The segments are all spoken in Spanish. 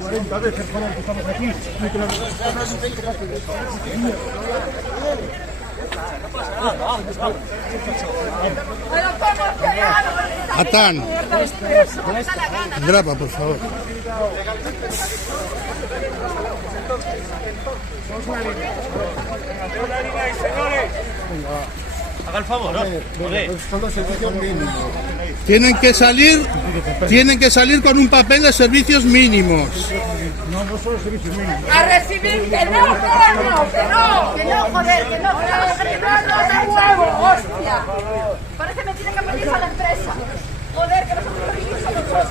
40 veces con el que estamos aquí. Atán, graba, por favor. Haga el favor, ¿no? Son los servicios mínimos. Tienen que salir con un papel de servicios mínimos. No, no son los servicios mínimos. A recibir, que no, joder, que no da huevo, hostia. Parece mentira que perdiese a la empresa. Joder, que nosotros vivimos a nosotros.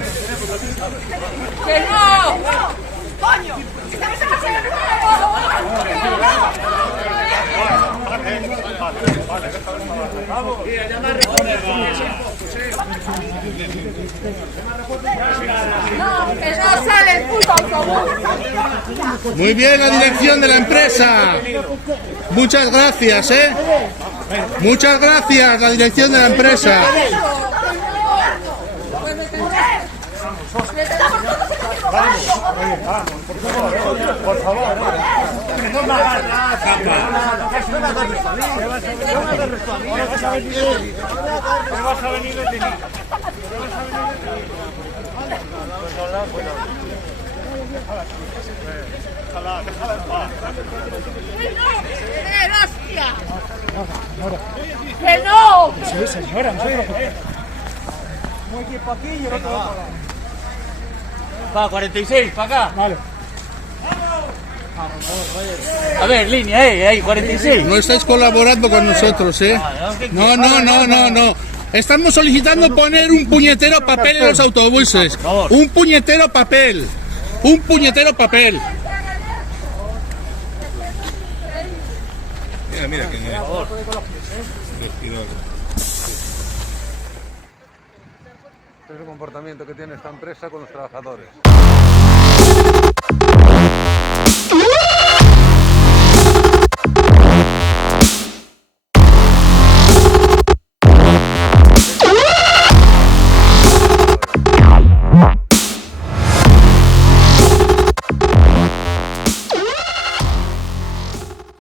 Que no, coño, estamos a hacer no, que no sale el puto autobús. Muy bien, la dirección de la empresa. Muchas gracias, ¿eh? Muchas gracias, la dirección de la empresa. Por favor. No me hagas vas a venir detenido. Déjala en paz. ¡Hostia! ¡Que no! Sí, señora, no sé lo que es. Un equipo aquí y el otro lado. Va, 46, para acá. Vale. A ver, línea, ahí, 46. No estáis colaborando con nosotros, ¿eh? No. Estamos solicitando poner un puñetero papel en los autobuses. Un puñetero papel. Un puñetero papel. Mira que Es el comportamiento que tiene esta empresa con los trabajadores.